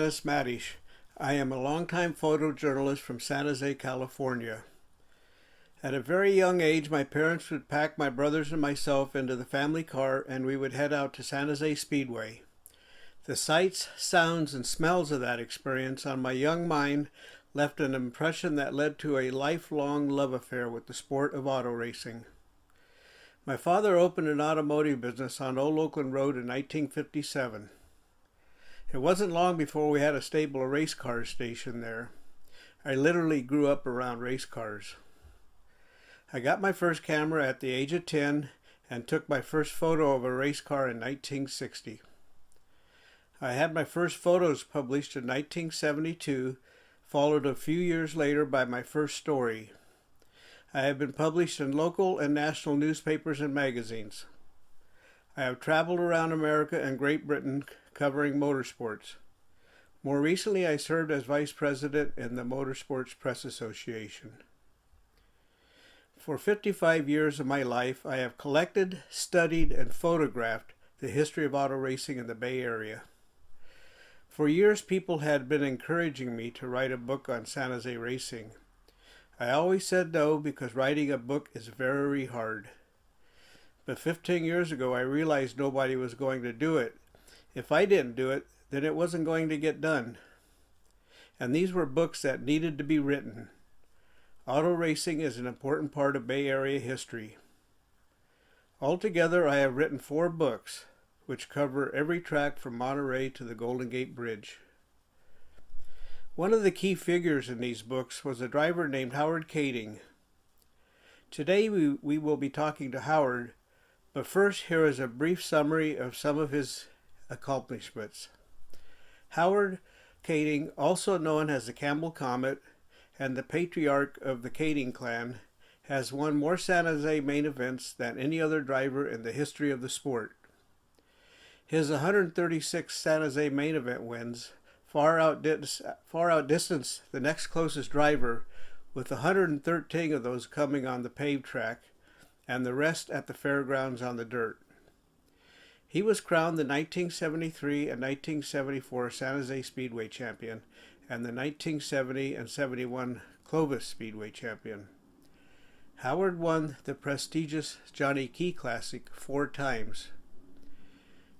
Dennis Mattish. I am a longtime photojournalist from San Jose, California. At a very young age, my parents would pack my brothers and myself into the family car and we would head out to San Jose Speedway. The sights, sounds, and smells of that experience on my young mind left an impression that led to a lifelong love affair with the sport of auto racing. My father opened an automotive business on Old Oakland Road in 1957. It wasn't long before we had a stable of race cars stationed there. I literally grew up around race cars. I got my first camera at the age of 10 and took my first photo of a race car in 1960. I had my first photos published in 1972, followed a few years later by my first story. I have been published in local and national newspapers and magazines. I have traveled around America and Great Britain covering motorsports. More recently, I served as vice president in the Motorsports Press Association. For 55 years of my life, I have collected, studied, and photographed the history of auto racing in the Bay Area. For years, people had been encouraging me to write a book on San Jose racing. I always said no because writing a book is very hard. But 15 years ago, I realized nobody was going to do it. If I didn't do it, then it wasn't going to get done. And these were books that needed to be written. Auto racing is an important part of Bay Area history. Altogether, I have written 4 books, which cover every track from Monterey to the Golden Gate Bridge. One of the key figures in these books was a driver named Howard Kaeding. Today we will be talking to Howard, but first here is a brief summary of some of his accomplishments. Howard Kaeding, also known as the Campbell Comet and the patriarch of the Kaeding clan, has won more San Jose main events than any other driver in the history of the sport. His 136 San Jose main event wins far outdistance the next closest driver, with 113 of those coming on the paved track and the rest at the fairgrounds on the dirt. He was crowned the 1973 and 1974 San Jose Speedway champion and the 1970 and 71 Clovis Speedway champion. Howard won the prestigious Johnny Key Classic 4 times.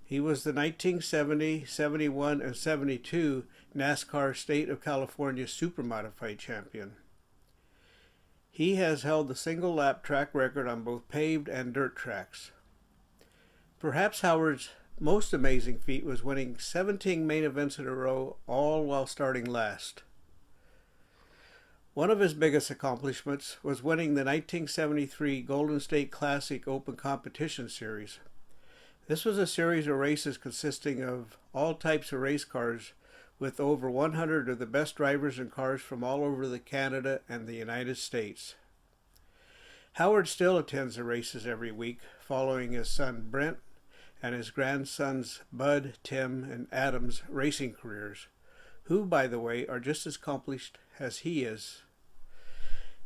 He was the 1970, 71, and 72 NASCAR State of California Supermodified champion. He has held the single lap track record on both paved and dirt tracks. Perhaps Howard's most amazing feat was winning 17 main events in a row, all while starting last. One of his biggest accomplishments was winning the 1973 Golden State Classic Open Competition Series. This was a series of races consisting of all types of race cars, with over 100 of the best drivers and cars from all over Canada and the United States. Howard still attends the races every week, following his son Brent and his grandsons Bud, Tim, and Adam's racing careers, who, by the way, are just as accomplished as he is.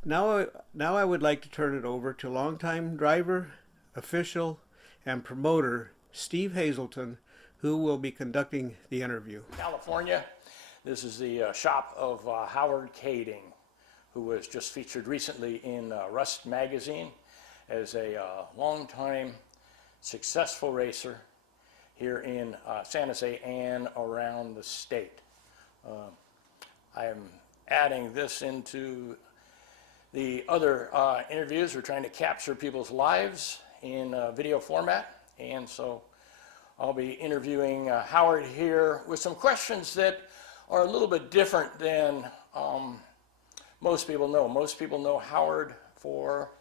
Now I would like to turn it over to longtime driver, official, and promoter Steve Hazelton, who will be conducting the interview. California. This is the shop of Howard Kaeding, who was just featured recently in Rust magazine as a longtime successful racer here in San Jose and around the state. I am adding this into the other interviews. We're trying to capture people's lives in video format, and so I'll be interviewing Howard here with some questions that are a little bit different than most people know. Most people know Howard for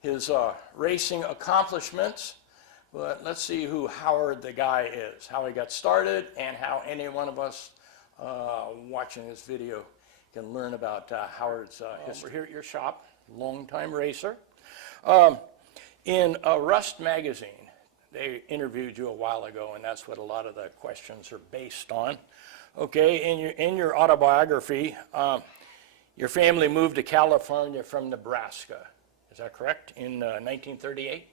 his racing accomplishments, but let's see who Howard the guy is, how he got started, and how any one of us watching this video can learn about Howard's history. We're here at your shop, longtime racer. In Rust magazine, they interviewed you a while ago, and that's what a lot of the questions are based on. Okay, in your autobiography, your family moved to California from Nebraska. Is that correct? In 1938?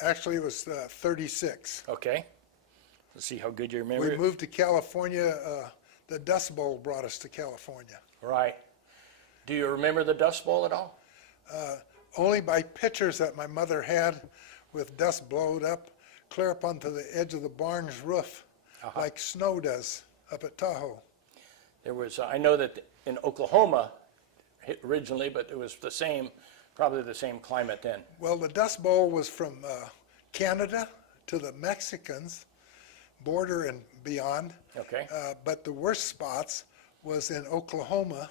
Actually, it was 36. Okay. Let's see how good you remember We it. moved to California. The Dust Bowl brought us to California. Right. Do you remember the Dust Bowl at all? Only by pictures that my mother had with dust blowed up clear up onto the edge of the barn's roof, like snow does up at Tahoe. There was, I know that in Oklahoma originally, but it was the same, probably the same climate then. Well, the Dust Bowl was from Canada to the Mexicans border and beyond. Okay. But the worst spots was in Oklahoma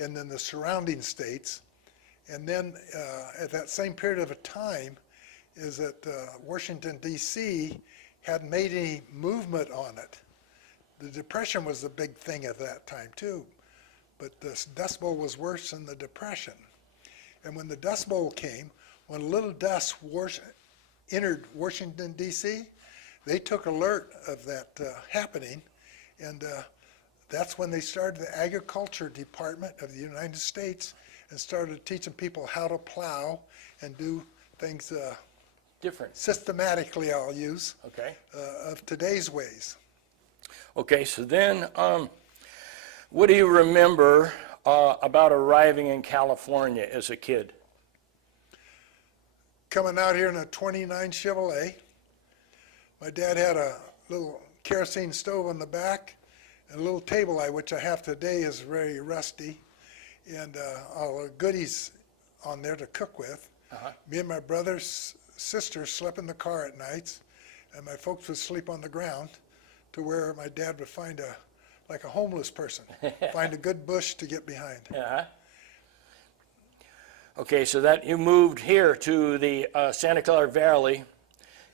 and then the surrounding states. And then at that same period of time is that Washington, D.C. hadn't made any movement on it. The Depression was the big thing at that time too. But the Dust Bowl was worse than the Depression. And when the Dust Bowl came, when a little dust entered Washington, D.C., they took alert of that happening, and that's when they started the Agriculture Department of the United States and started teaching people how to plow and do things Different. systematically, I'll use, Okay. of today's ways. Okay, so then, what do you remember about arriving in California as a kid? Coming out here in a 29 Chevrolet. My dad had a little kerosene stove on the back and a little table which I have today is very rusty, and all the goodies on there to cook with. Me and my brother's sister slept in the car at nights, and my folks would sleep on the ground to where my dad would find like a homeless person, find a good bush to get behind. Uh-huh. Okay, so that you moved here to the Santa Clara Valley,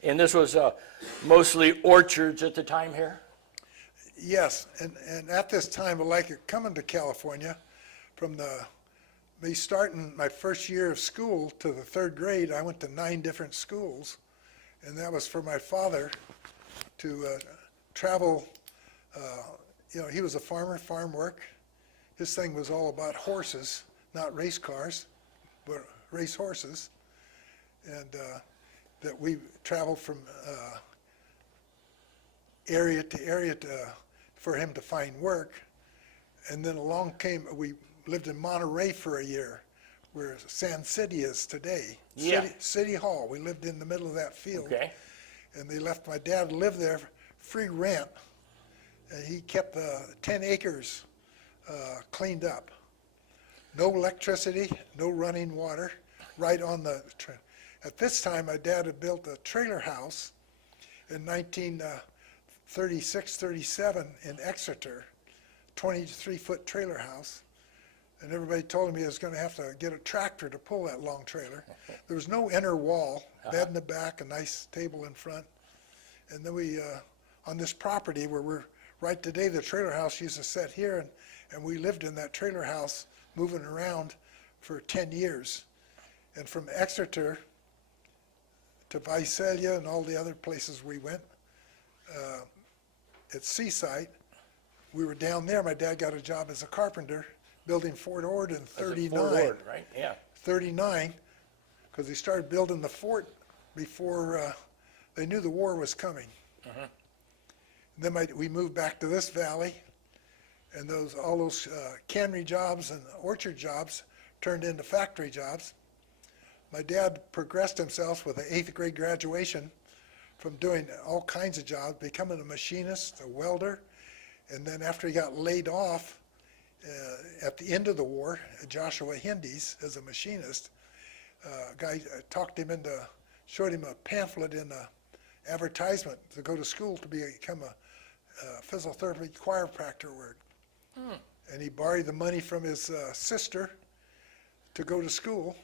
and this was mostly orchards at the time here? Yes, and at this time, like coming to California, from me starting my first year of school to the third grade, I went to 9 different schools, and that was for my father to travel. He was a farmer, farm work. His thing was all about horses, not race cars, but race horses, and that we traveled from area to area for him to find work. And then along we lived in Monterey for a year, where Sand City is today. Yeah. City Hall. We lived in the middle of that field. Okay. And they left my dad to live there, free rent. And he kept 10 acres cleaned up. No electricity, no running water, right on the At this time, my dad had built a trailer house in 1936, 37 in Exeter, 23-foot trailer house. And everybody told him he was going to have to get a tractor to pull that long trailer. There was no inner wall, bed in the back, a nice table in front. And then we, on this property where we're right today, the trailer house used to sit here, and we lived in that trailer house moving around for 10 years. And from Exeter to Visalia and all the other places we went, at Seaside, we were down there. My dad got a job as a carpenter building Fort Ord in 39. Fort Ord, right? Yeah. 39, because they started building the fort before they knew the war was coming. Then we moved back to this valley, and all those cannery jobs and orchard jobs turned into factory jobs. My dad progressed himself with an 8th grade graduation from doing all kinds of jobs, becoming a machinist, a welder, and then after he got laid off at the end of the war, Joshua Hindies as a machinist, a guy talked him showed him a pamphlet in an advertisement to go to school to become a physical therapy chiropractor work. And he borrowed the money from his sister to go to school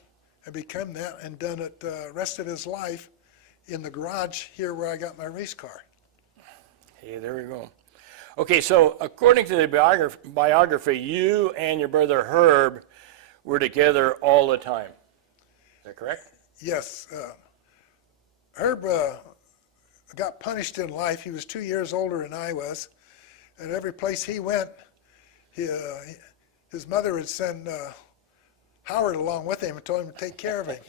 and become that, and done it the rest of his life in the garage here where I got my race car. Hey, there we go. Okay, so according to the biography, you and your brother Herb were together all the time. Is that correct? Yes. Herb got punished in life. He was 2 years older than I was, and every place he went, his mother would send Howard along with him and told him to take care of him.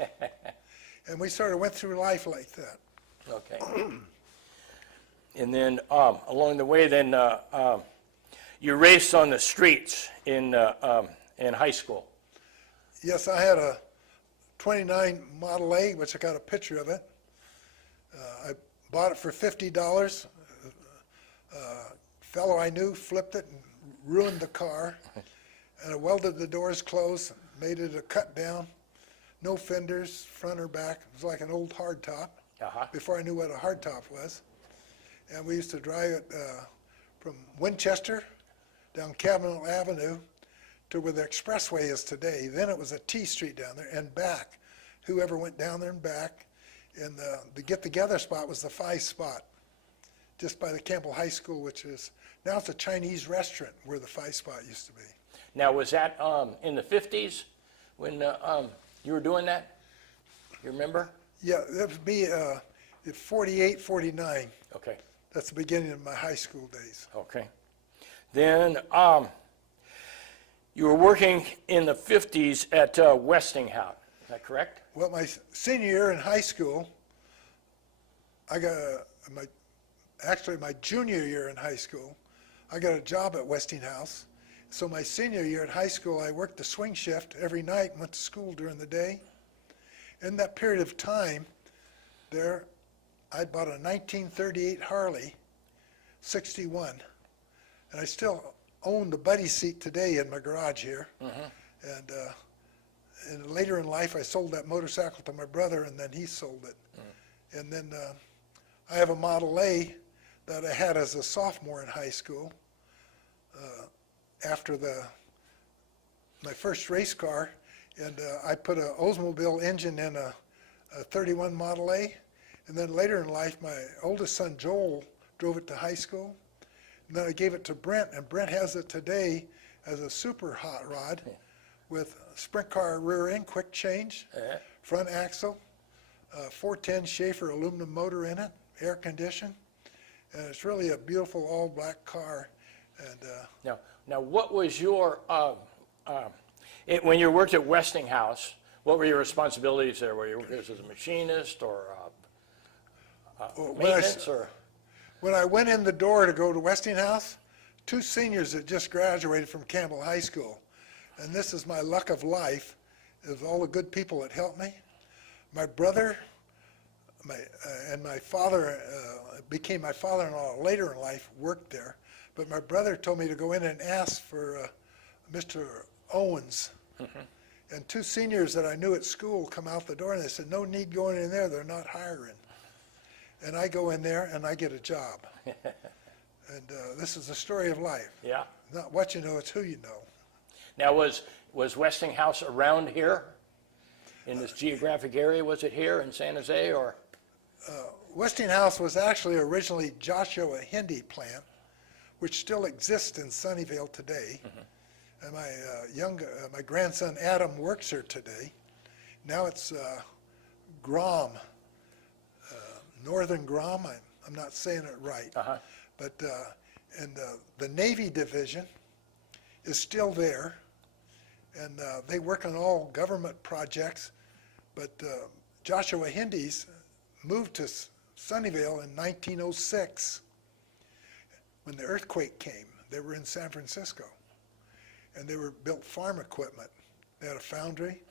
And we sort of went through life like that. Okay. And then along the way, then you raced on the streets in high school. Yes, I had a 29 Model A, which I got a picture of it. I bought it for $50. Fellow I knew flipped it and ruined the car. And I welded the doors closed, made it a cut down, no fenders, front or back. It was like an old hardtop before I knew what a hardtop was. And we used to drive it from Winchester down Cabinet Avenue to where the expressway is today. Then it was a T Street down there and back. Whoever went down there and back. And the get-together spot was the 5 spot, just by the Campbell High School, which is, now it's a Chinese restaurant where the 5 spot used to be. Now, was that in the 50s when you were doing that? You remember? Yeah, that would be 48, 49. Okay. That's the beginning of my high school days. Okay. Then you were working in the 50s at Westinghouse. Is that correct? Well, my senior year in high school, I got my junior year in high school, I got a job at Westinghouse. So my senior year in high school, I worked the swing shift every night and went to school during the day. In that period of time there, I bought a 1938 Harley 61, and I still own the buddy seat today in my garage here. And later in life, I sold that motorcycle to my brother, and then he sold it. And then I have a Model A that I had as a sophomore in high school. After my first race car, and I put an Oldsmobile engine in a 31 Model A. And then later in life, my oldest son, Joel, drove it to high school. And then I gave it to Brent, and Brent has it today as a super hot rod with sprint car rear end, quick change, front axle, 410 Schaefer aluminum motor in it, air conditioned. And it's really a beautiful all black car. And Now, what was your, when you worked at Westinghouse, what were your responsibilities there? Were you working as a machinist or maintenance? When I went in the door to go to Westinghouse, 2 seniors had just graduated from Campbell High School. And this is my luck of life, is all the good people that helped me. My brother and my father became my father-in-law later in life, worked there. But my brother told me to go in and ask for Mr. Owens. And 2 seniors that I knew at school come out the door, and they said, no need going in there, they're not hiring. And I go in there, and I get a job. And this is the story of life. Yeah. Not what you know, it's who you know. Now, was Westinghouse around here in this geographic area? Was it here in San Jose or? Westinghouse was actually originally Joshua Hindi plant, which still exists in Sunnyvale today. And my grandson Adam works here today. Now it's Grom, Northern Grom. I'm not saying it right. But and the Navy division is still there, and they work on all government projects. But Joshua Hindi's moved to Sunnyvale in 1906 when the earthquake came. They were in San Francisco, and they were built farm equipment. They had a foundry,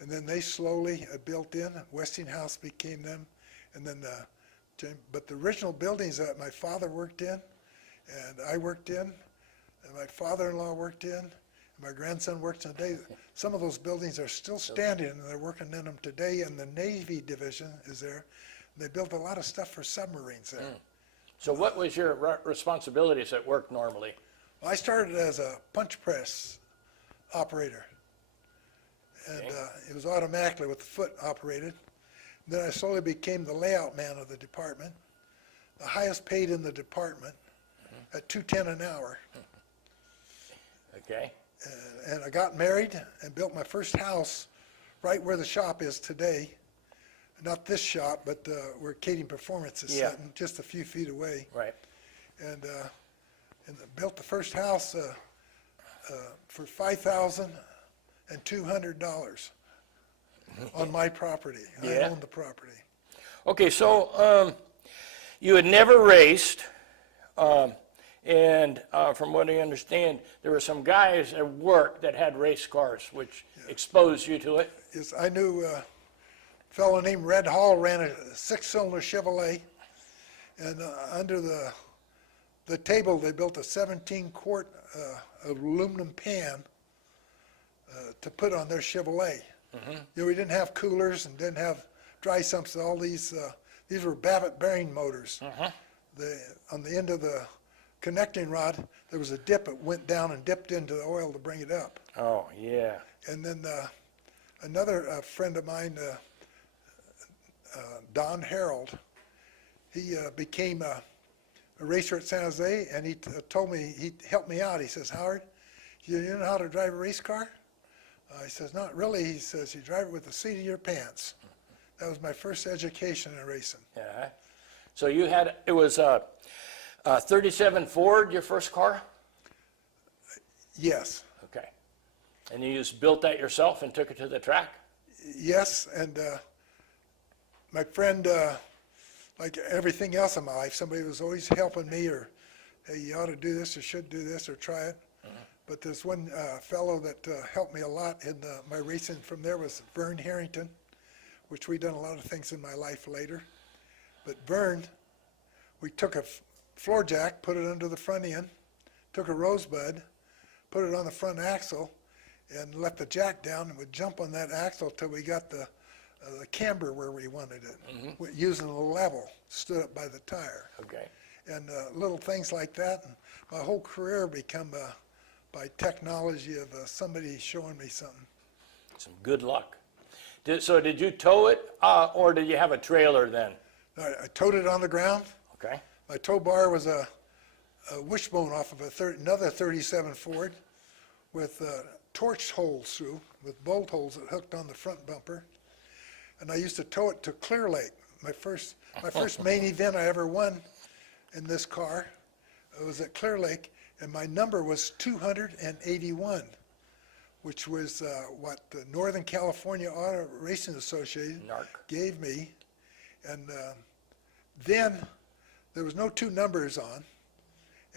and then they slowly built in. Westinghouse became them, and then but the original buildings that my father worked in, and I worked in, and my father-in-law worked in, and my grandson works in today. Some of those buildings are still standing, and they're working in them today, and the Navy division is there. They built a lot of stuff for submarines there. So what was your responsibilities at work normally? Well, I started as a punch press operator, and it was automatically with the foot operated. Then I slowly became the layout man of the department, the highest paid in the department, at $2.10 an hour. Okay. And I got married and built my first house right where the shop is today. Not this shop, but where Kaeding Performance is sitting, just a few feet away. Right. And built the first house for $5,200 on my property. I owned the property. Okay, so you had never raced, and from what I understand, there were some guys at work that had race cars, which exposed you to it. Yes, I knew a fellow named Red Hall ran a 6-cylinder Chevrolet, and under the table they built a 17-quart aluminum pan to put on their Chevrolet. You know, we didn't have coolers and didn't have dry sumps. All these were Babbitt bearing motors. On the end of the connecting rod, there was a dip. It went down and dipped into the oil to bring it up. Oh, yeah. And then another friend of mine, Don Harold, he became a racer at San Jose, and he told me, he helped me out. He says, Howard, you know how to drive a race car? He says, not really. He says, you drive it with the seat of your pants. That was my first education in racing. Yeah. So you had, it was a 37 Ford, your first car? Yes. Okay. And you just built that yourself and took it to the track? Yes, and my friend, like everything else in my life, somebody was always helping me, or, hey, you ought to do this, or should do this, or try it. But there's one fellow that helped me a lot in my racing from there was Vern Harrington, which we've done a lot of things in my life later. But Vern, we took a floor jack, put it under the front end, took a rosebud, put it on the front axle, and let the jack down, and would jump on that axle till we got the camber where we wanted it, using a level, stood up by the tire. Okay. And little things like that. And my whole career become by technology of somebody showing me something. Some good luck. So did you tow it, or did you have a trailer then? I towed it on the ground. Okay. My tow bar was a wishbone off of another 37 Ford with torch holes through, with bolt holes that hooked on the front bumper. And I used to tow it to Clear Lake. My first main event I ever won in this car, it was at Clear Lake, and my number was 281, which was what the Northern California Auto Racing Association gave me. And then there was no 2 numbers on,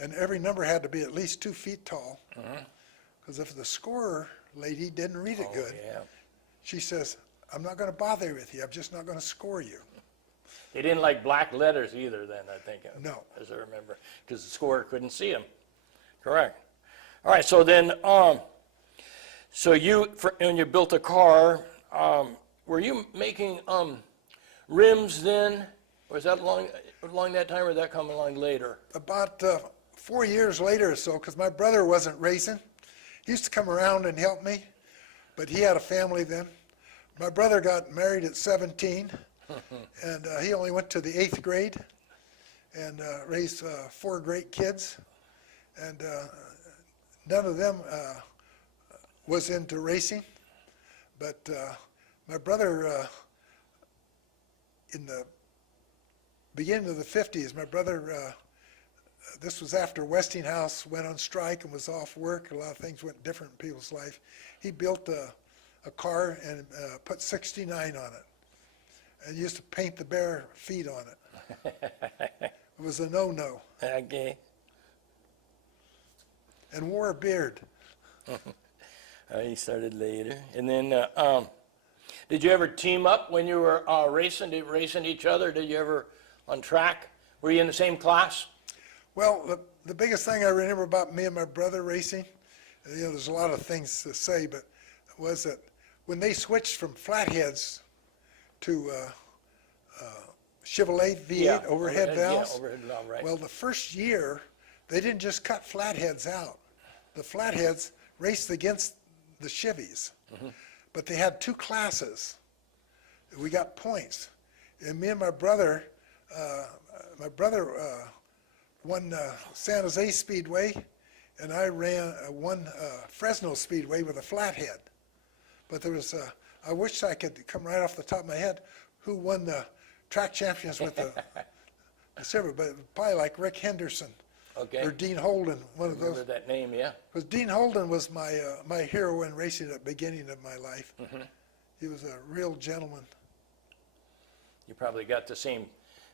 and every number had to be at least 2 feet tall, because if the scorer lady didn't read it good, she says, I'm not going to bother with you, I'm just not going to score you. They didn't like black letters either then, I think. No. As I remember, because the scorer couldn't see them. Correct. All right, so then, so when you built a car, were you making rims then? Or was that along that time, or did that come along later? About 4 years later or so, because my brother wasn't racing. He used to come around and help me, but he had a family then. My brother got married at 17, and he only went to the 8th grade and raised 4 great kids. And none of them was into racing, but my brother, in the beginning of the 50s, my brother, this was after Westinghouse went on strike and was off work. A lot of things went different in people's life. He built a car and put 69 on it, and used to paint the bare feet on it. It was a no-no. Okay. And wore a beard. He started later. And then, did you ever team up when you were racing each other? Did you ever on track? Were you in the same class? Well, the biggest thing I remember about me and my brother racing, you know, there's a lot of things to say, but was that when they switched from flatheads to Chevrolet V8 overhead valves, overhead valve, right. well, the first year, they didn't just cut flatheads out. The flatheads raced against the Chevys, but they had 2 classes. We got points, and me and my brother won San Jose Speedway, and I won Fresno Speedway with a flathead. But there was, I wish I could come right off the top of my head who won the track champions with the silver, but probably like Rick Henderson. Okay. Or Dean Holden, one of those. Remember that name, yeah. Because Dean Holden was my hero in racing at the beginning of my life. He was a real gentleman. You probably got the same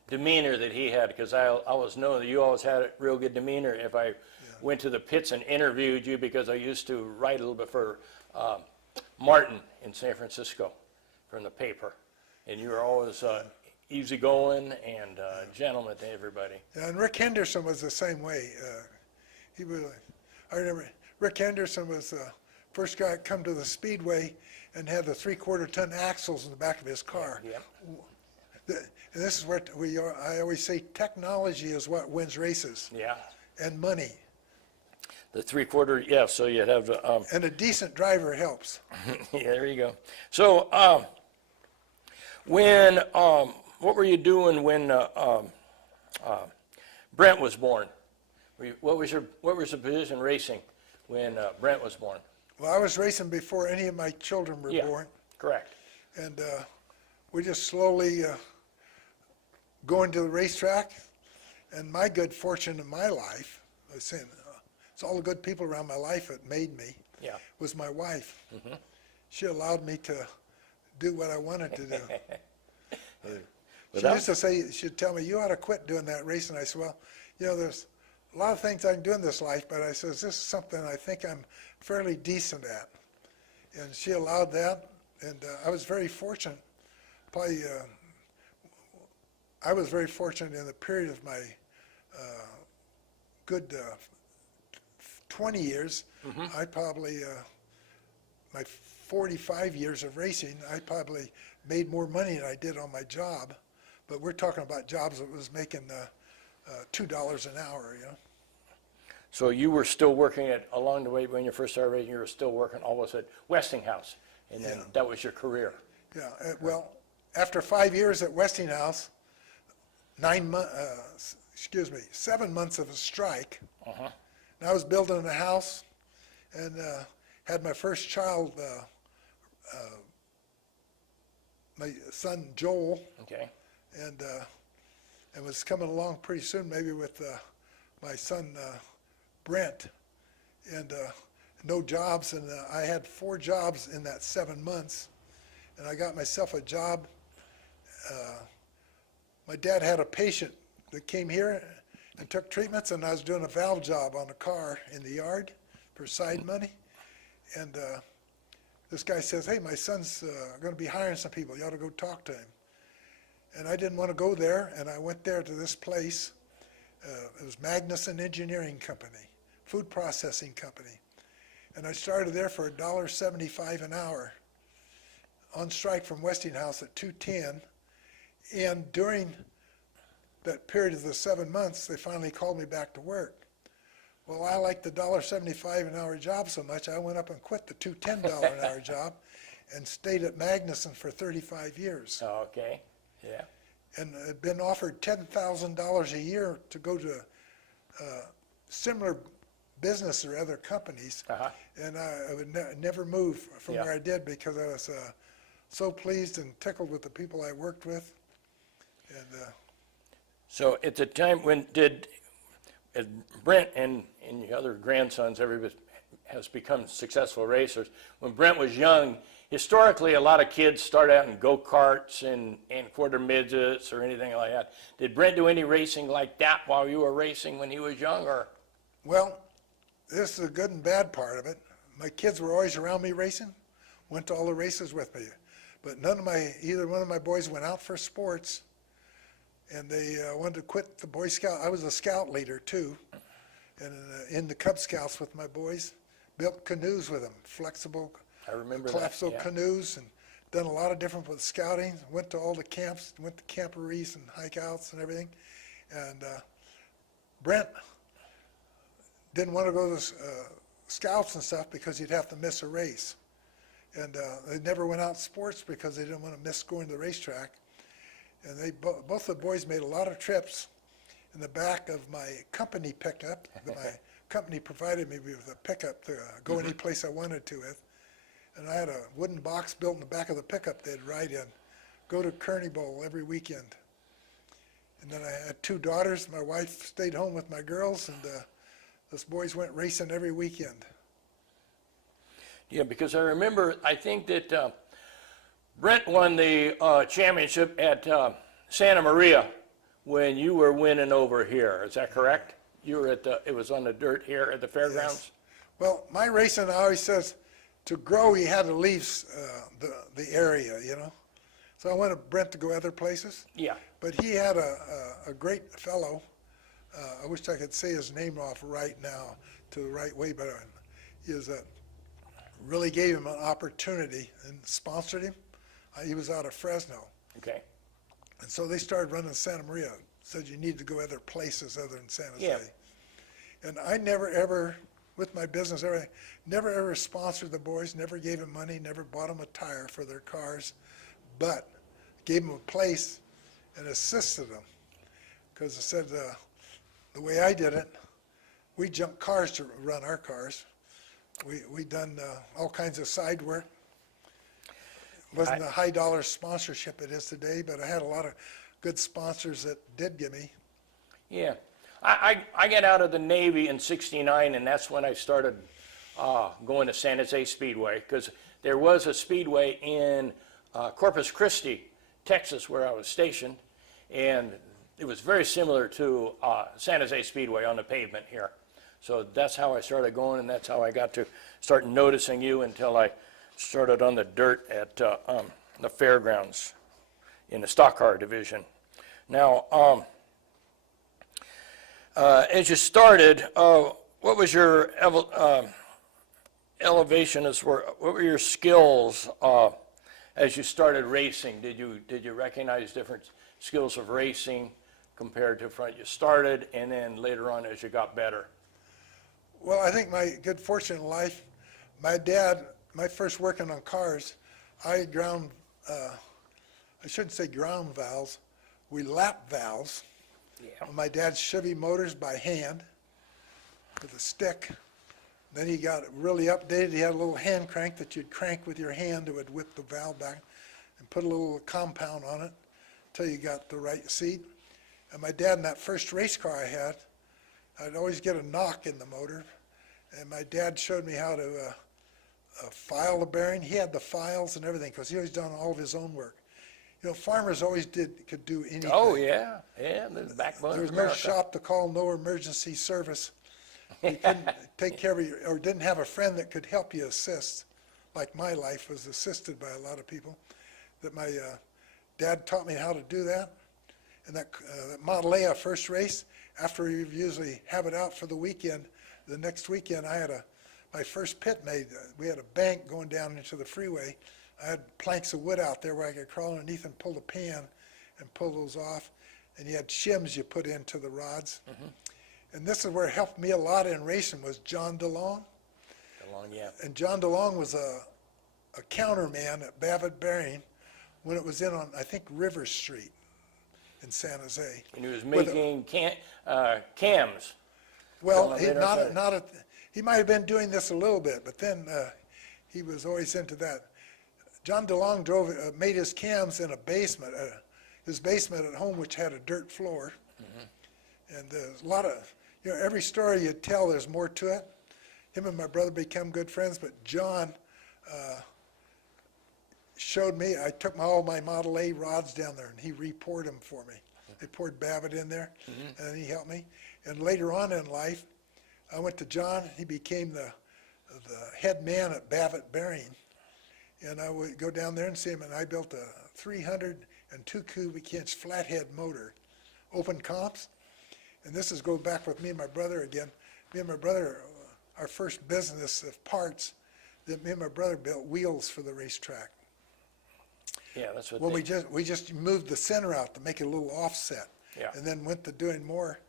demeanor that he had, because I always know that you always had a real good demeanor. If I went to the pits and interviewed you, because I used to write a little bit for Martin in San Francisco from the paper, and you were always easygoing and gentleman to everybody. Yeah, and Rick Henderson was the same way. He was. I remember Rick Henderson was the first guy to come to the Speedway and had the 3/4-ton axles in the back of his car. Yep. And this is where I always say technology is what wins races. Yeah. And money. The 3/4, yeah, so you'd have, And a decent driver helps. yeah, there you go. So, what were you doing when Brent was born? What was your position racing when Brent was born? Well, I was racing before any of my children were born. Correct. And we just slowly going to the racetrack. And my good fortune in my life, I was saying, it's all the good people around my life that made me, was my wife. Mm-hmm. She allowed me to do what I wanted to do. She used to say, she'd tell me, you ought to quit doing that racing. I said, well, there's a lot of things I can do in this life, but I said, this is something I think I'm fairly decent at. And she allowed that, and I was very fortunate. Probably, I was very fortunate in the period of my good 20 years. Mm-hmm. I probably, my 45 years of racing, I probably made more money than I did on my job. But we're talking about jobs that was making $2 an hour, So you were still working along the way when you first started racing, you were still working always at Westinghouse, and then that was your career. Yeah, well, after 5 years at Westinghouse, 7 months of a strike, and I was building a house and had my first child, my son Joel. Okay. And was coming along pretty soon, maybe with my son Brent, and no jobs. And I had 4 jobs in that 7 months, and I got myself a job. My dad had a patient that came here and took treatments, and I was doing a valve job on a car in the yard for side money. And this guy says, hey, my son's going to be hiring some people. You ought to go talk to him. And I didn't want to go there, and I went there to this place. It was Magnuson Engineering Company, food processing company. And I started there for $1.75 an hour, on strike from Westinghouse at $2.10. And during that period of the 7 months, they finally called me back to work. Well, I liked the $1.75 an hour job so much, I went up and quit the $2.10 an hour job and stayed at Magnuson for 35 years. Okay. Yeah. And had been offered $10,000 a year to go to similar business or other companies, and I would never move from where I did, because I was so pleased and tickled with the people I worked with. And so at the time when as Brent and the other grandsons, everybody has become successful racers. When Brent was young, historically, a lot of kids start out in go-karts and quarter midgets or anything like that. Did Brent do any racing like that while you were racing when he was young, or? Well, this is the good and bad part of it. My kids were always around me racing, went to all the races with me. But either one of my boys went out for sports, and they wanted to quit the Boy Scout. I was a scout leader too, and in the Cub Scouts with my boys, built canoes with them, flexible, I remember collapsible that, canoes, and done a lot of different with scouting. Went to all the camps, went to camporees and hike outs and everything. And Brent didn't want to go to scouts and stuff because he'd have to miss a race. And they never went out sports because they didn't want to miss going to the racetrack. And they both the boys made a lot of trips in the back of my company pickup. My company provided me with a pickup to go any place I wanted to with. And I had a wooden box built in the back of the pickup they'd ride in, go to Kearney Bowl every weekend. And then I had 2 daughters. My wife stayed home with my girls, and those boys went racing every weekend. Yeah, because I remember, I think that Brent won the championship at Santa Maria when you were winning over here. Is that correct? You were it was on the dirt here at the fairgrounds? Yes. Well, my racing always says to grow, you had to leave the area, you know. So I wanted Brent to go other places. Yeah. But he had a great fellow. I wish I could say his name off right now to the right way, but he was really gave him an opportunity and sponsored him. He was out of Fresno. Okay. And so they started running Santa Maria. Said you need to go other places other than San Jose. Yeah. And I never ever, with my business, everything, never ever sponsored the boys, never gave them money, never bought them a tire for their cars, but gave them a place and assisted them. Because I said, the way I did it, we junked cars to run our cars. We done all kinds of side work. Wasn't a high dollar sponsorship it is today, but I had a lot of good sponsors that did give me. Yeah. I got out of the Navy in '69, and that's when I started going to San Jose Speedway, because there was a speedway in Corpus Christi, Texas, where I was stationed, and it was very similar to San Jose Speedway on the pavement here. So that's how I started going, and that's how I got to start noticing you until I started on the dirt at the fairgrounds in the stock car division. Now, as you started, what was your elevation what were your skills as you started racing? Did you recognize different skills of racing compared to when you started, and then later on as you got better? Well, I think my good fortune in life, my dad, my first working on cars, I ground, I shouldn't say ground valves, we lap valves. Yeah. On my dad's Chevy motors by hand with a stick. Then he got really updated. He had a little hand crank that you'd crank with your hand that would whip the valve back and put a little compound on it until you got the right seat. And my dad, in that first race car I had, I'd always get a knock in the motor. And my dad showed me how to file the bearing. He had the files and everything because he always done all of his own work. You know, farmers always could do anything. Oh, yeah, the backbone There was of no America. shop to call, no emergency service. You couldn't take care of you, or didn't have a friend that could help you assist, like my life was assisted by a lot of people. That my dad taught me how to do that. And that Model A, our first race, after we usually have it out for the weekend, the next weekend I had my first pit made. We had a bank going down into the freeway. I had planks of wood out there where I could crawl underneath and pull the pan and pull those off. And you had shims you put into the rods. Mm-hmm. And this is where it helped me a lot in racing was John DeLong. DeLong, yeah. And John DeLong was a counterman at Babbitt Bearing when it was in on, I think, River Street in San Jose. And he was making cams. Well, Elevator he might have been doing this a little bit, but then he was always into that. John DeLong made his cams in a basement, his basement at home, which had a dirt floor. Mm-hmm. And there's a lot of, every story you tell, there's more to it. Him and my brother became good friends, but John showed me, I took all my Model A rods down there, and he re-poured them for me. They poured Babbitt in there, mm-hmm. and he helped me. And later on in life, I went to John. He became the head man at Babbitt Bearing. And I would go down there and see him, and I built a 302 cubic inch flathead motor, open comps. And this is go back with me and my brother again. Me and my brother, our first business of parts, that me and my brother built wheels for the racetrack. Yeah, that's what Well, we just moved the center out to make it a little offset. Yeah. And then went to doing more.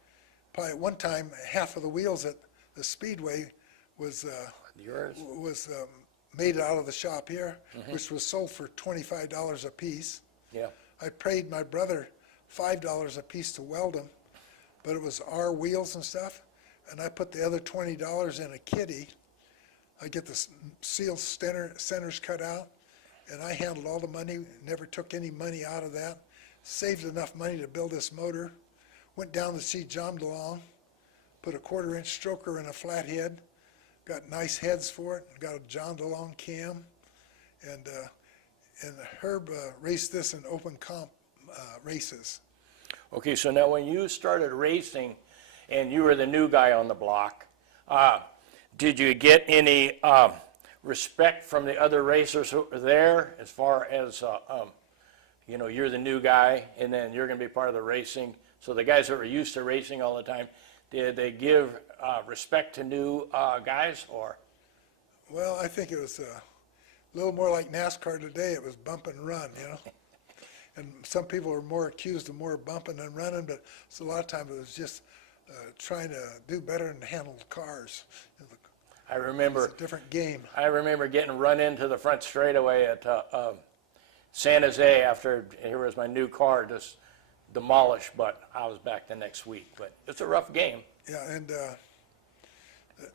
Probably at one time, half of the wheels at the Speedway was yours? Made out of the shop here, mm-hmm. which was sold for $25 a piece. Yeah. I paid my brother $5 a piece to weld them, but it was our wheels and stuff, and I put the other $20 in a kitty. I get the seal centers cut out, and I handled all the money, never took any money out of that, saved enough money to build this motor, went down to see John DeLong, put a 1/4 inch stroker in a flathead, got nice heads for it, got a John DeLong cam, and Herb raced this in open comp races. Okay, so now when you started racing and you were the new guy on the block, did you get any respect from the other racers who were there as far as, you know, you're the new guy and then you're going to be part of the racing? So the guys that were used to racing all the time, did they give respect to new guys or? Well, I think it was a little more like NASCAR today. It was bump and run, you know. And some people are more accused of more bumping than running, but so a lot of times it was just trying to do better and handle the cars. You know, I remember. it's a different game. I remember getting run into the front straightaway at San Jose after here was my new car just demolished, but I was back the next week. But it's a rough game. Yeah, and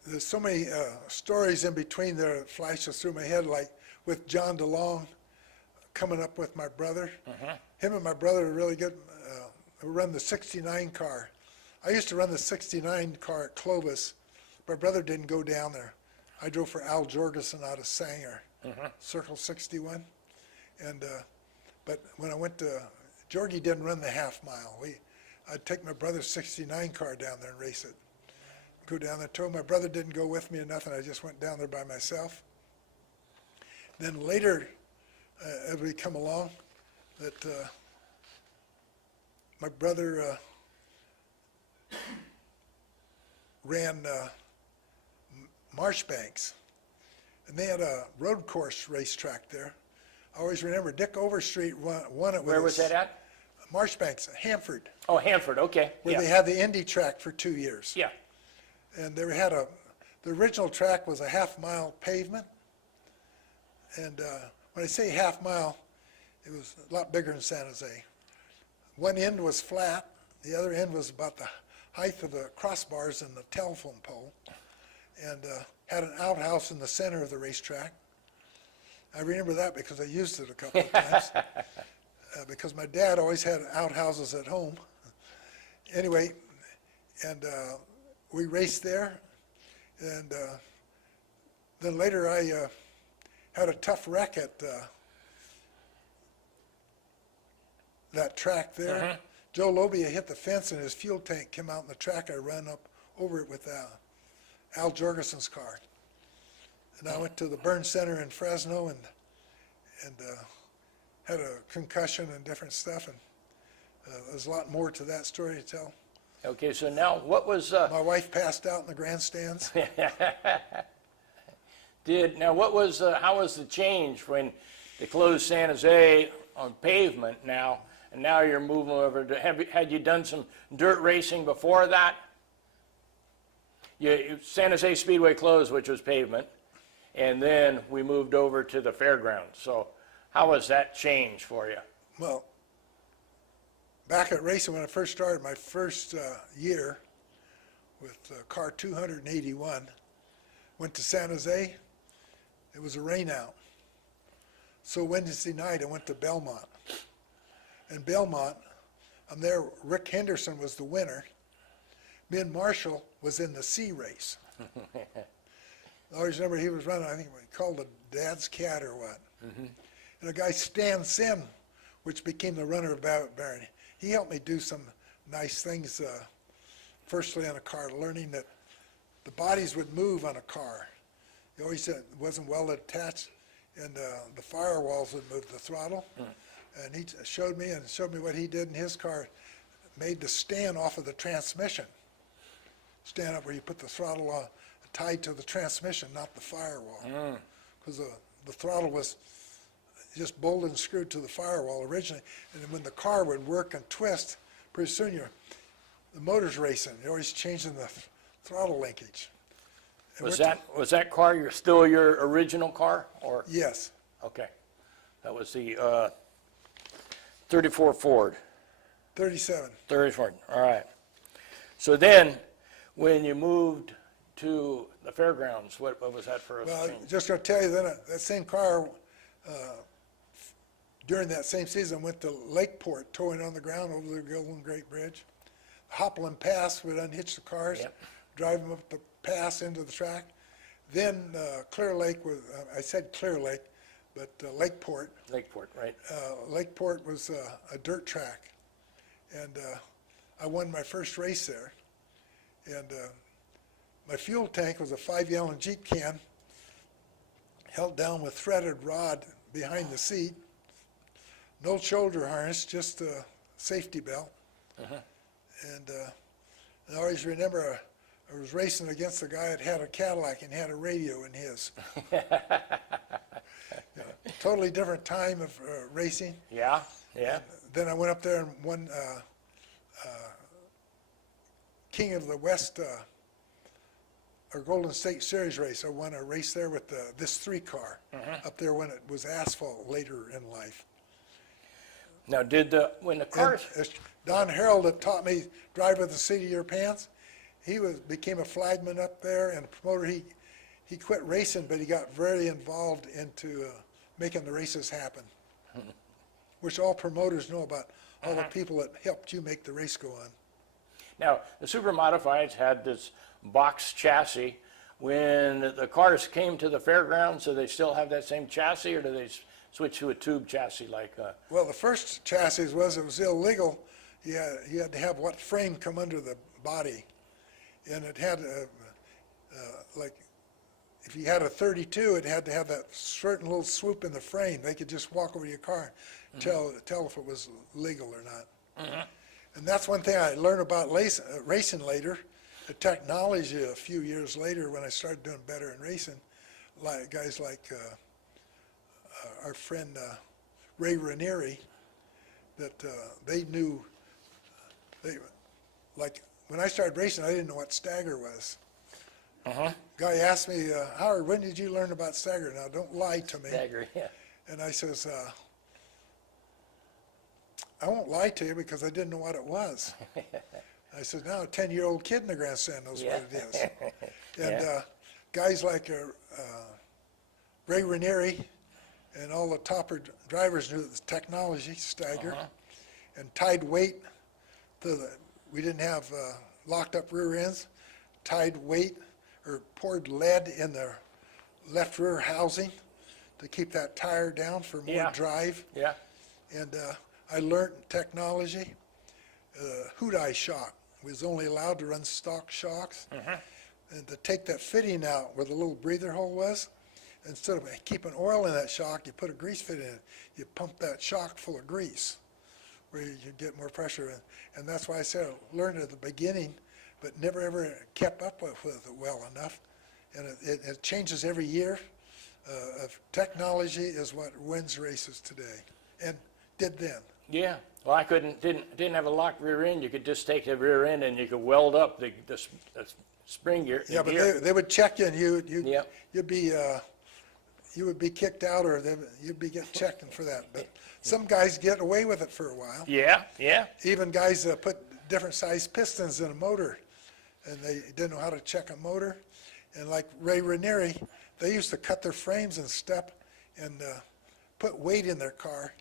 there's so many stories in between there that flashes through my head, like with John DeLong coming up with my brother. Him and my brother were really good. We run the 69 car. I used to run the 69 car at Clovis. My brother didn't go down there. I drove for Al Jorgensen out of Sanger, Circle 61. And but when I went to, Jorgie didn't run the half mile. I'd take my brother's 69 car down there and race it. Go down there. Told my brother didn't go with me or nothing. I just went down there by myself. Then later, as we come along, that my brother ran Marshbanks, and they had a road course racetrack there. I always remember Dick Overstreet won it with Where was that at? Marshbanks, Hanford, Oh, Hanford, okay. where Yeah. they had the Indy track for 2 years. Yeah. And they had the original track was a half-mile pavement. And when I say half-mile, it was a lot bigger than San Jose. One end was flat, the other end was about the height of the crossbars and the telephone pole, and had an outhouse in the center of the racetrack. I remember that because I used it a couple of times, because my dad always had outhouses at home. Anyway, and we raced there, and then later I had a tough wreck at that track there. Joe Lobia hit the fence and his fuel tank came out in the track. I ran up over it with Al Jorgensen's car. And I went to the burn center in Fresno and had a concussion and different stuff. And there's a lot more to that story to tell. Okay, so now what was My wife passed out in the grandstands. how was the change when they closed San Jose on pavement now, and now you're moving over to, had you done some dirt racing before that? San Jose Speedway closed, which was pavement, and then we moved over to the fairgrounds. So how was that change for you? Well, back at racing when I first started, my first year with car 281, went to San Jose. It was a rain out. So Wednesday night I went to Belmont. And Belmont, I'm there, Rick Henderson was the winner. Ben Marshall was in the C race. I always remember he was running, I think we called it Dad's Cat or what. And a guy, Stan Sim, which became the runner of Baron, he helped me do some nice things, firstly on a car, learning that the bodies would move on a car. He always said it wasn't well attached, and the firewalls would move the throttle. And he showed me what he did in his car, made the stand off of the transmission. Stand up where you put the throttle on, tied to the transmission, not the firewall. Because the throttle was just bolted and screwed to the firewall originally. And then when the car would work and twist, pretty soon the motor's racing. You're always changing the throttle linkage. And Was that car still your original car, or? Yes. Okay, that was the 34 Ford. 37. 34. All right. So then, when you moved to the fairgrounds, what was that for a Well, change? just going to tell you that same car, during that same season, went to Lakeport, towing on the ground over the Golden Gate Bridge. Hopland Pass would unhitch the cars, Yep. drive them up the pass into the track. Then Clear Lake was, I said Clear Lake, but Lakeport. Lakeport, right? Lakeport was a dirt track. and I won my first race there. And my fuel tank was a 5-gallon Jeep can, held down with threaded rod behind the seat, no shoulder harness, just a safety belt. And I always remember I was racing against a guy that had a Cadillac and had a radio in his. Totally different time of racing. Yeah, yeah. Then I went up there and won King of the West, or Golden State Series race. I won a race there with this 3 car up there when it was asphalt later in life. Now, when the cars... And Don Harold that taught me drive with the seat of your pants, he became a flagman up there and a promoter. He quit racing, but he got very involved into making the races happen, which all promoters know about, all the people that helped you make the race go on. Now, the Super Modifieds had this box chassis. When the cars came to the fairgrounds, do they still have that same chassis, or do they switch to a tube chassis like... Well, the first chassis it was illegal. You had to have what frame come under the body. And it had, like, if you had a 32, it had to have that certain little swoop in the frame. They could just walk over your car and tell if it was legal or not. And that's one thing I learned about racing later. The technology a few years later when I started doing better in racing, like guys like our friend Ray Ranieri, that they knew, like when I started racing, I didn't know what stagger was. Guy asked me, Howard, when did you learn about stagger? Now, don't lie to me. Stagger, yeah. And I says, I won't lie to you because I didn't know what it was. I said, now a 10-year-old kid in the grandstand knows what it is. And guys like Ray Ranieri and all the topper drivers knew the technology, stagger, and tied weight to we didn't have locked up rear ends, tied weight or poured lead in the left rear housing to keep that tire down for more drive. Yeah. And I learned technology. Hoot-eye shock was only allowed to run stock shocks. And to take that fitting out where the little breather hole was, instead of keeping oil in that shock, you put a grease fitting in it. You pump that shock full of grease where you get more pressure in. And that's why I said I learned at the beginning, but never ever kept up with it well enough. And it changes every year. Technology is what wins races today, and did then. Yeah. Well, I didn't have a locked rear end. You could just take the rear end and you could weld up the spring gear. Yeah, but they would check you, and you'd be you would be kicked out, or you'd be checking for that. But some guys get away with it for a while. Yeah, yeah. Even guys put different size pistons in a motor, and they didn't know how to check a motor. And like Ray Ranieri, they used to cut their frames and step and put weight in their car,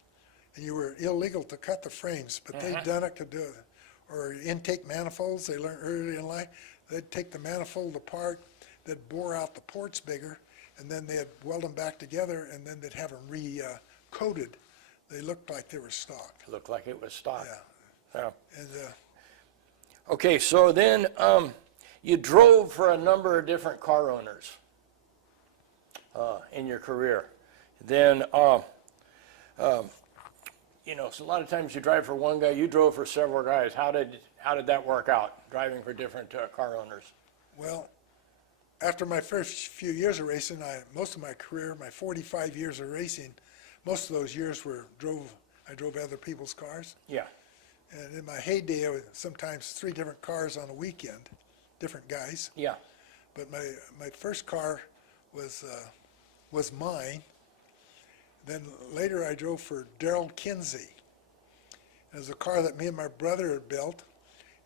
and you were illegal to cut the frames, but they'd done it to do it. Or intake manifolds, they learned early in life. They'd take the manifold apart, they'd bore out the ports bigger, and then they'd weld them back together, and then they'd have them re-coated. They looked like they were stock. Looked like it was stock. Yeah. Yeah. And Okay, so then you drove for a number of different car owners in your career. Then, you know, so a lot of times you drive for one guy, you drove for several guys. How did that work out, driving for different car owners? well, after my first few years of racing, most of my career, my 45 years of racing, most of those years I drove other people's cars. Yeah. And in my heyday, I was sometimes 3 different cars on a weekend, different guys. Yeah. But my first car was mine. Then later I drove for Darrell Kinsey. It was a car that me and my brother had built,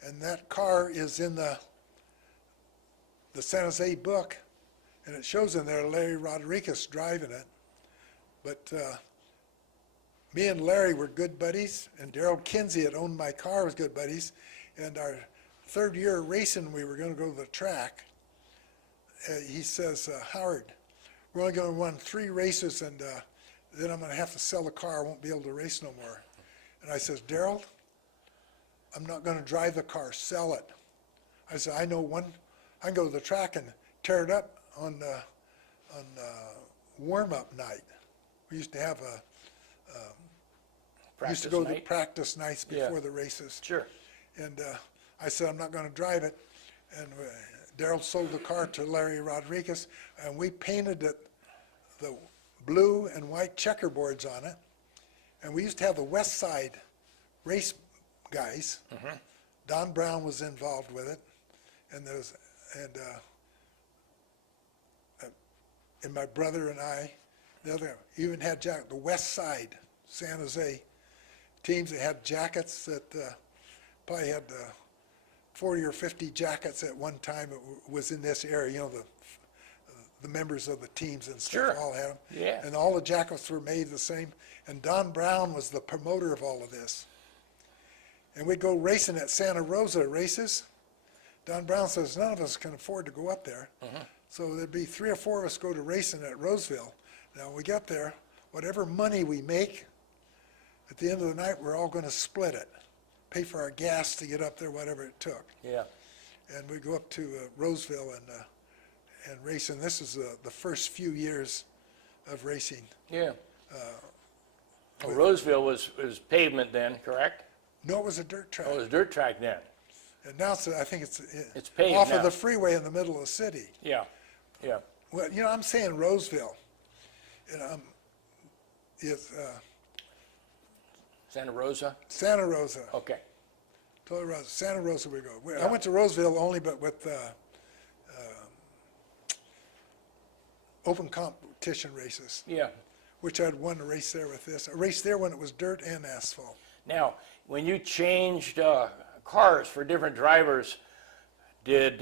and that car is in the San Jose book, and it shows in there Larry Rodriguez driving it. But me and Larry were good buddies, and Darrell Kinsey had owned my car, was good buddies. And our 3rd year of racing, we were going to go to the track. He says, Howard, we're only going to run 3 races, and then I'm going to have to sell the car. I won't be able to race no more. And I says, Darrell, I'm not going to drive the car, sell it. I said, I know one, I can go to the track and tear it up on warm-up night. We used to have used to go to practice nights before the races. Sure. And I said, I'm not going to drive it. And Darrell sold the car to Larry Rodriguez, and we painted it the blue and white checkerboards on it. And we used to have the West Side race guys. Don Brown was involved with it, and my brother and I, the other, even had the West Side San Jose teams that had jackets that probably had 40 or 50 jackets at one time. It was in this area, you know, the members of the teams and stuff all had them. Yeah. And all the jackets were made the same. And Don Brown was the promoter of all of this. And we'd go racing at Santa Rosa races. Don Brown says, none of us can afford to go up there. So there'd be 3 or 4 of us go to racing at Roseville. Now we got there, whatever money we make, at the end of the night, we're all going to split it. Pay for our gas to get up there, whatever it took. Yeah. And we go up to Roseville and race. And this is the first few years of racing. Yeah. Well, Roseville was pavement then, correct? No, it was a dirt track. Oh, it was dirt track then. And now I think it's paved off now. of the freeway in the middle of the city. Yeah. Yeah. Well, you know, I'm saying Roseville. And Santa Rosa? Santa Rosa. Okay. Totally Rosa. Santa Rosa we go. I went to Roseville only, but with open competition races, Yeah. which I'd won a race there with this. I raced there when it was dirt and asphalt. Now, when you changed cars for different drivers, did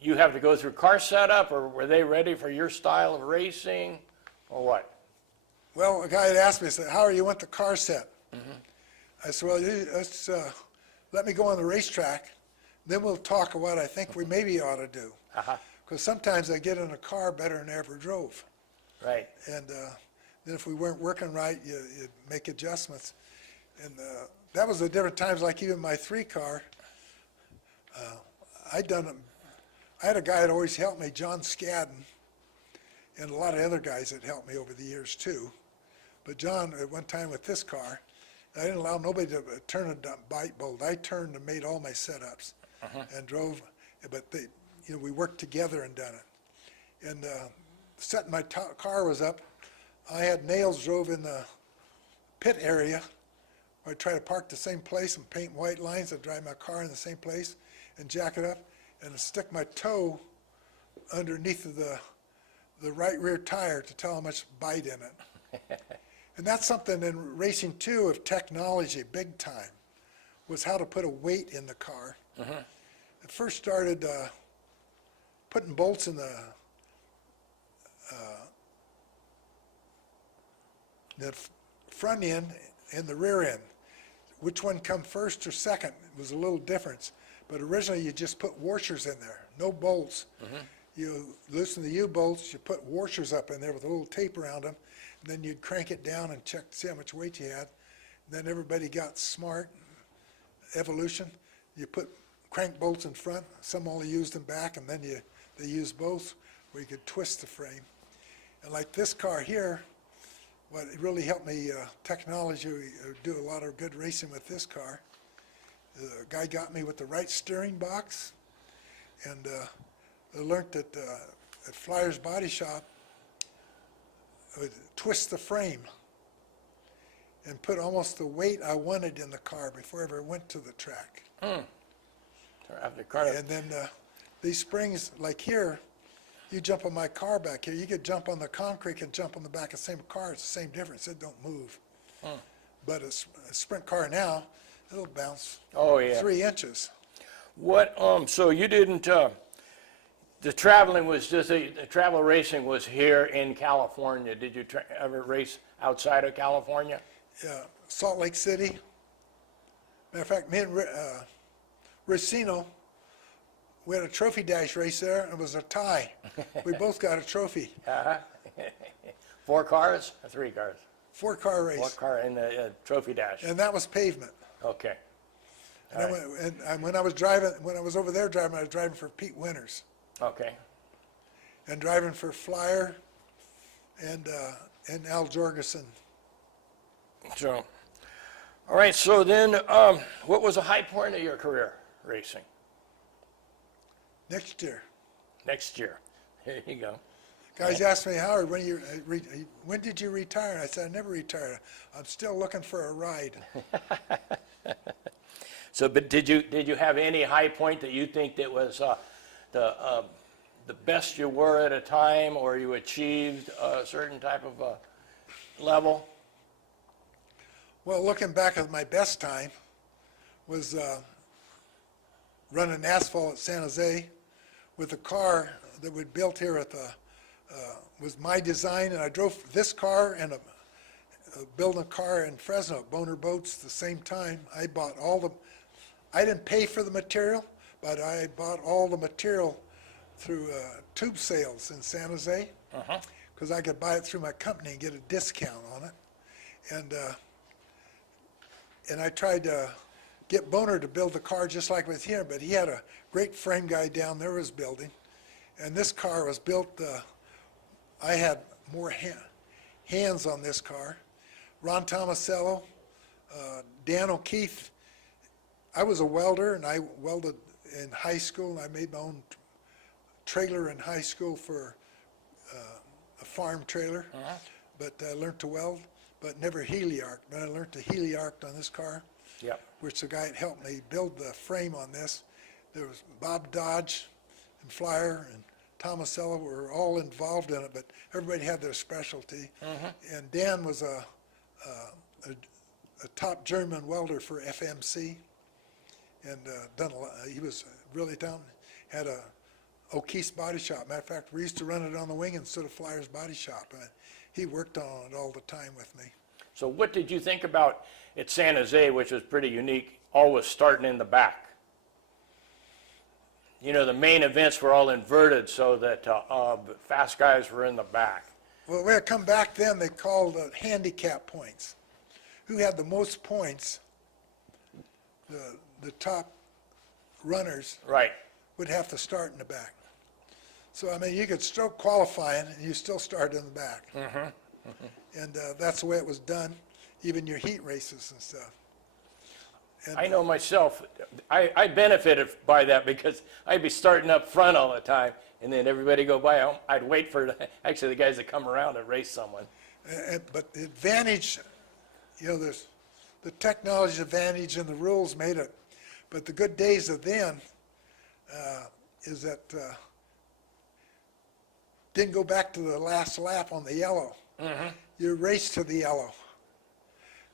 you have to go through car setup, or were they ready for your style of racing, or what? Well, a guy had asked me, he said, Howard, you want the car set? I said, well, let's let me go on the racetrack, then we'll talk about what I think we maybe ought to do. Because sometimes I get in a car better than I ever drove. Right. And then if we weren't working right, you'd make adjustments. And that was the different times, like even my 3 car, I had a guy that always helped me, John Scadden, and a lot of other guys that helped me over the years too. But John, at one time with this car, I didn't allow nobody to turn a bite bolt. I turned and made all my setups and drove, but we worked together and done it. And setting my car was up, I had nails drove in the pit area. I try to park the same place and paint white lines and drive my car in the same place and jack it up and stick my toe underneath of the right rear tire to tell how much bite in it. And that's something in racing too, of technology, big time, was how to put a weight in the car. It first started putting bolts in the front end and the rear end. Which one come first or second was a little difference. But originally you just put washers in there, no bolts. You loosen the U-bolts, you put washers up in there with a little tape around them, and then you'd crank it down and check to see how much weight you had. And then everybody got smart, evolution. You put crank bolts in front, some only used them back, and then they used both where you could twist the frame. And like this car here, what really helped me, technology, do a lot of good racing with this car. The guy got me with the right steering box, and I learned that at Flyers Body Shop, I would twist the frame and put almost the weight I wanted in the car before I ever went to the track. And then these springs, like here, you jump on my car back here, you could jump on the concrete and jump on the back of the same car, it's the same difference, it don't move. But a sprint car now, it'll bounce 3 inches. What, so you didn't, the traveling was just, the travel racing was here in California. Did you ever race outside of California? Yeah, Salt Lake City. Matter of fact, me and Racino, we had a trophy dash race there, and it was a tie. We both got a trophy. 4 cars or 3 cars? 4-car race. 4-car in the trophy dash. And that was pavement. Okay. And, when I was driving, when I was over there driving, I was driving for Pete Winters Okay. and driving for Flyer and Al Jorgensen. So, all right. So then, what was the high point of your career racing? Next year, Next year. There you go. guys asked me, Howard, when did you retire? And I said, I never retired. I'm still looking for a ride. So, but did you have any high point that you think that was the best you were at a time, or you achieved a certain type of level? Well, looking back at my best time was running asphalt at San Jose with a car that we built here at the, was my design, and I drove this car and building a car in Fresno at Boner Boats at the same time. I bought I didn't pay for the material, but I bought all the material through tube sales in San Jose, because I could buy it through my company and get a discount on it. And I tried to get Boner to build the car just like with him, but he had a great frame guy down there was building. And this car was built, I had more hands on this car. Ron Tomasello, Dan O'Keefe. I was a welder, and I welded in high school, and I made my own trailer in high school for a farm trailer. But I learned to weld, but never heliarched. But I learned to heliarch on this car, Yep. which the guy that helped me build the frame on this. There was Bob Dodge and Flyer and Tomasello were all involved in it, but everybody had their specialty. And Dan was a top German welder for FMC, and done a lot. He was really down. Had a O'Keefe's body shop. Matter of fact, we used to run it on the wing instead of Flyer's body shop. And he worked on it all the time with me. So what did you think about at San Jose, which was pretty unique, always starting in the back? You know, the main events were all inverted so that fast guys were in the back. Well, when I come back then, they called handicap points. Who had the most points, the top runners, Right. would have to start in the back. So, I mean, you could stroke qualifying, and you still start in the back. And that's the way it was done, even your heat races and stuff. And, I know myself, I benefited by that because I'd be starting up front all the time, and then everybody go by. I'd wait for actually the guys to come around and race someone. But the advantage, you know, there's the technology advantage and the rules made it. But the good days of then is that didn't go back to the last lap on the yellow. You raced to the yellow.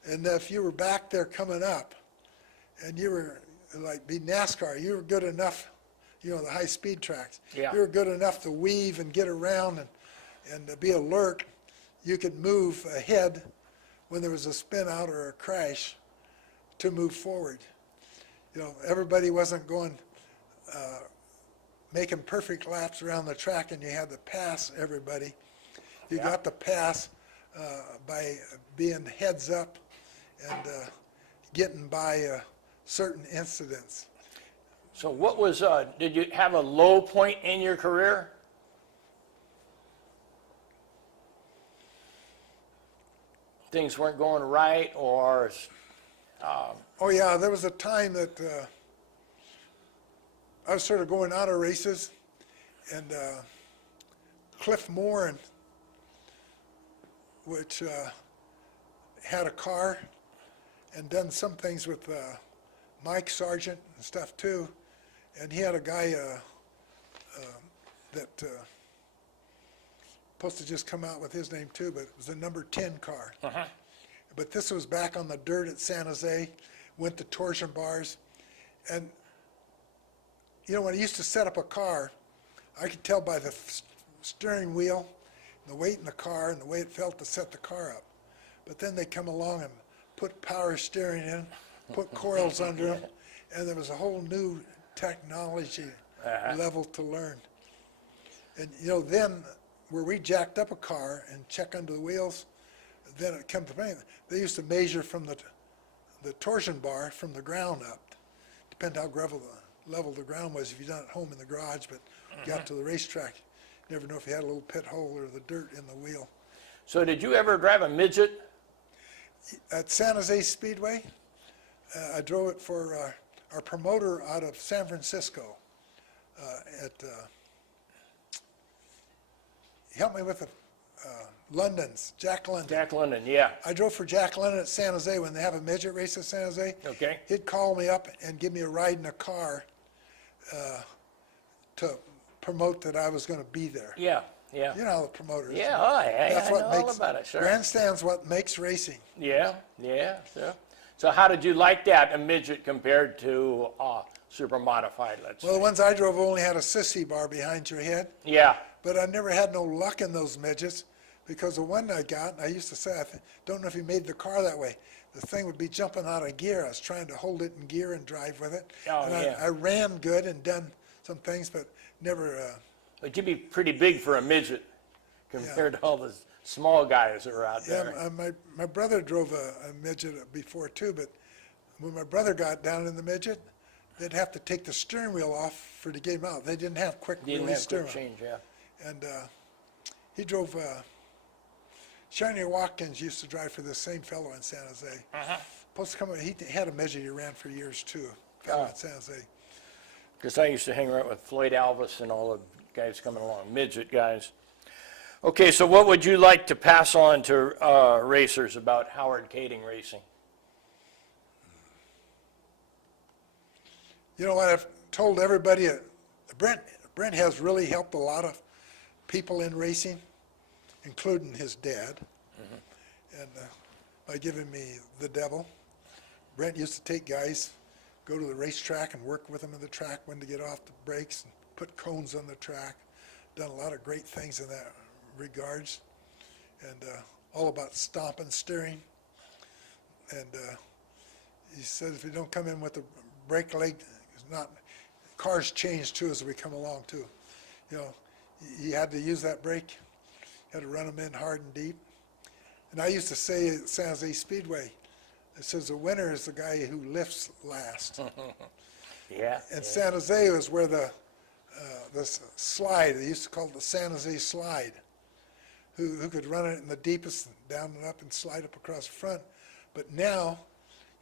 And if you were back there coming up, and you were like be NASCAR, you were good enough, you know, the high speed tracks. Yeah. You were good enough to weave and get around and to be alert. You could move ahead when there was a spin out or a crash to move forward. You know, everybody wasn't going making perfect laps around the track, and you had to pass everybody. You got to pass by being heads up and getting by certain incidents. So what was, did you have a low point in your career? Things weren't going right, or Oh yeah, there was a time that I was sort of going out of races, and Cliff Moore, which had a car and done some things with Mike Sargent and stuff too, and he had a guy that supposed to just come out with his name too, but it was a number 10 car. But this was back on the dirt at San Jose, went to torsion bars, and you know, when I used to set up a car, I could tell by the steering wheel, the weight in the car, and the way it felt to set the car up. But then they come along and put power steering in, put coils under them, and there was a whole new technology level to learn. And you know, then where we jacked up a car and check under the wheels, then it come to me. They used to measure from the torsion bar from the ground up. depended how level the ground was if you done it at home in the garage, but got to the racetrack, you never know if you had a little pit hole or the dirt in the wheel. So did you ever drive a midget? At San Jose Speedway, I drove it for our promoter out of San Francisco. He helped me with the London's, Jack London. Jack London, yeah. I drove for Jack London at San Jose when they have a midget race at San Jose. Okay. He'd call me up and give me a ride in a car to promote that I was going to be there. Yeah, yeah. You know how the promoters. Yeah, oh, That's I what know makes, all about it, sure. Grandstand's what makes racing. Yeah, yeah, sure. So how did you like that, a midget compared to super modified, let's Well, say? the ones I drove only had a sissy bar behind your head, Yeah, but I never had no luck in those midgets because the one I got, I used to say, don't know if he made the car that way. The thing would be jumping out of gear. I was trying to hold it in gear and drive with it. Oh, and yeah. I ran good and done some things, but never. but you'd be pretty big for a midget compared to all the small guys that are out Yeah, there. my brother drove a midget before too, but when my brother got down in the midget, they'd have to take the steering wheel off to get him out. They didn't have quick Didn't release have steering quick wheel. change, yeah. And he drove. Shiny Watkins used to drive for the same fellow in San Jose. Supposed to come. He had a midget he ran for years too. Fellow in San Jose. Because I used to hang around with Floyd Alvis and all the guys coming along, midget guys. Okay, so what would you like to pass on to racers about Howard Kaeding racing? You know what I've told everybody? Brent has really helped a lot of people in racing, including his dad, and by giving me the devil. Brent used to take guys, go to the racetrack and work with them in the track when to get off the brakes and put cones on the track. Done a lot of great things in that regards, and all about stomping, steering. And he says if you don't come in with the brake leg, it's not. Cars change too as we come along too. You know, you had to use that brake. You had to run them in hard and deep. And I used to say at San Jose Speedway, it says the winner is the guy who lifts last. Yeah. And San Jose was where the slide, they used to call it the San Jose slide, who could run it in the deepest, down and up and slide up across the front. But now,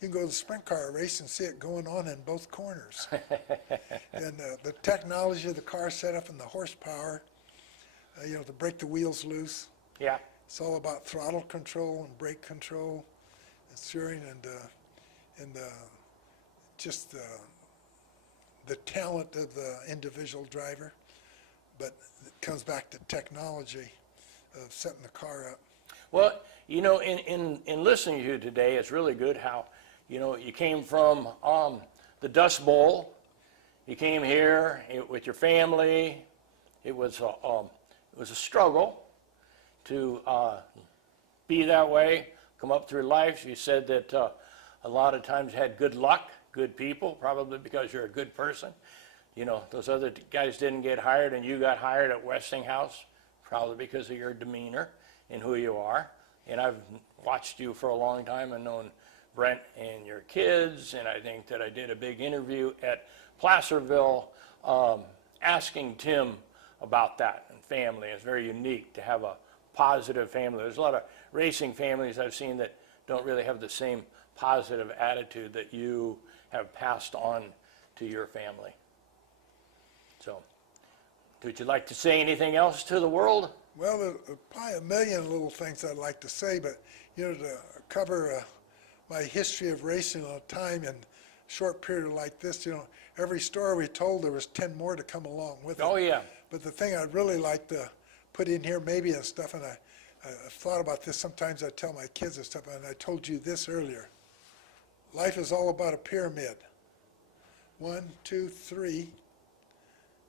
you can go to the sprint car race and see it going on in both corners. And the technology of the car setup and the horsepower, you know, to break the wheels loose. Yeah. It's all about throttle control and brake control and steering and just the talent of the individual driver. But it comes back to technology of setting the car up. Well, you know, in listening to you today, it's really good how, you know, you came from the Dust Bowl, you came here with your family. It was a struggle to be that way, come up through life. You said that a lot of times you had good luck, good people, probably because you're a good person. You know, those other guys didn't get hired and you got hired at Westinghouse, probably because of your demeanor and who you are. And I've watched you for a long time and known Brent and your kids, and I think that I did a big interview at Placerville asking Tim about that and family. It's very unique to have a positive family. There's a lot of racing families I've seen that don't really have the same positive attitude that you have passed on to your family. So, would you like to say anything else to the world? Well, there's probably a million little things I'd like to say, but, you know, to cover my history of racing on a time in a short period like this, you know, every story we told, there was 10 more to come along with it. Oh, yeah. But the thing I'd really like to put in here maybe and stuff, and I've thought about this, sometimes I tell my kids and stuff, and I told you this earlier. Life is all about a pyramid. 1, 2, 3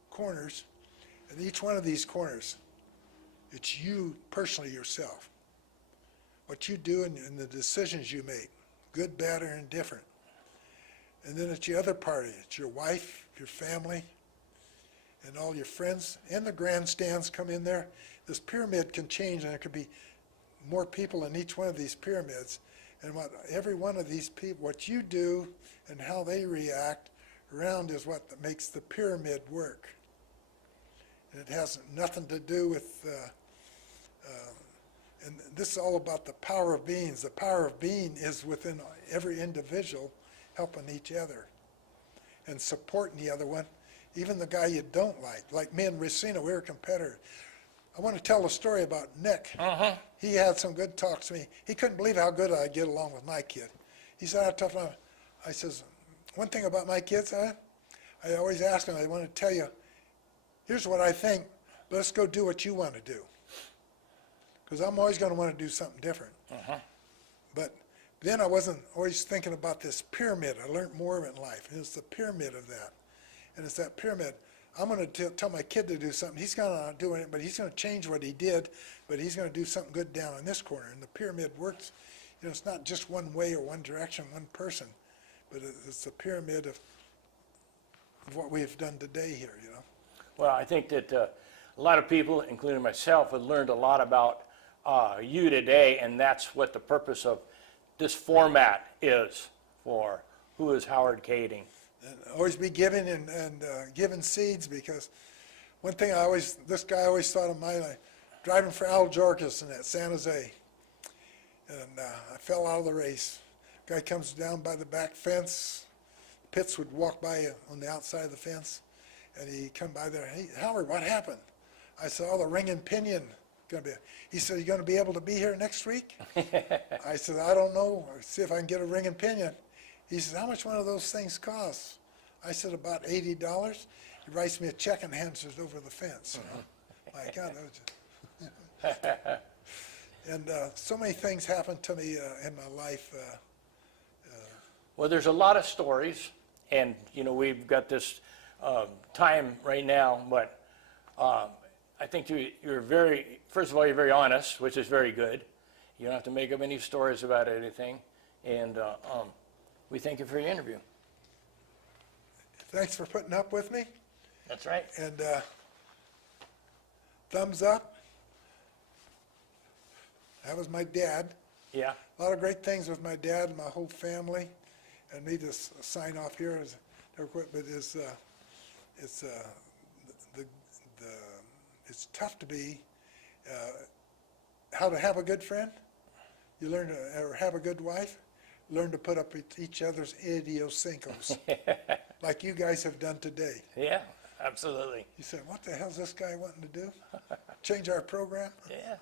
corners, and each one of these corners, it's you personally yourself. What you do and the decisions you make, good, bad, or indifferent. And then it's the other party. It's your wife, your family, and all your friends, and the grandstands come in there. This pyramid can change, and there could be more people in each one of these pyramids. And what every one of these people, what you do and how they react round is what makes the pyramid work. And it has nothing to do with, and this is all about the power of beings. The power of being is within every individual, helping each other and supporting the other one, even the guy you don't like. Like me and Racina, we were competitors. I want to tell a story about Nick. He had some good talks to me. He couldn't believe how good I get along with my kid. He said, "How tough am I?" I says, "One thing about my kids, I always ask them, I want to tell you, here's what I think, but let's go do what you want to do. Because I'm always going to want to do something different." But then I wasn't always thinking about this pyramid. I learned more of it in life. And it's the pyramid of that. And it's that pyramid. I'm going to tell my kid to do something. He's going to do it, but he's going to change what he did, but he's going to do something good down in this corner. And the pyramid works. You know, it's not just one way or one direction, one person, but it's the pyramid of what we've done today here, you know. Well, I think that a lot of people, including myself, have learned a lot about you today, and that's what the purpose of this format is for Who is Howard Kaeding. And always be giving and giving seeds, because one thing this guy always thought of my life, driving for Al Jorkis in at San Jose, and I fell out of the race. Guy comes down by the back fence. Pitts would walk by on the outside of the fence, and he come by there. "Hey, Howard, what happened?" I said, "Oh, the ring and pinion. Gonna be." He said, "You gonna be able to be here next week?" I said, "I don't know. I'll see if I can get a ring and pinion." He said, "How much one of those things costs?" I said, "About $80. He writes me a check and hands it over the fence. You know? My God, that was just and so many things happened to me in my life. Well, there's a lot of stories, and you know we've got this time right now, but I think you're first of all, you're very honest, which is very good. You don't have to make up any stories about anything, and we thank you for your interview. Thanks for putting up with me. That's right. And thumbs up. That was my dad. Yeah. A lot of great things with my dad and my whole family. And me to sign off here as but it's tough to be how to have a good friend. You learn to or have a good wife. Learn to put up with each other's idiosyncrasies, like you guys have done today. Yeah, absolutely. You said, "What the hell's this guy wanting to do? Change our program?" Yeah.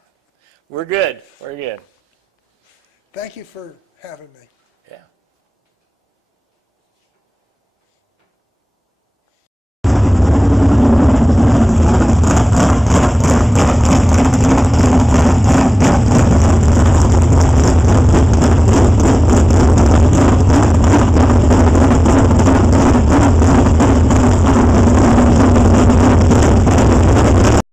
We're good. We're good. Thank you for having me. Yeah.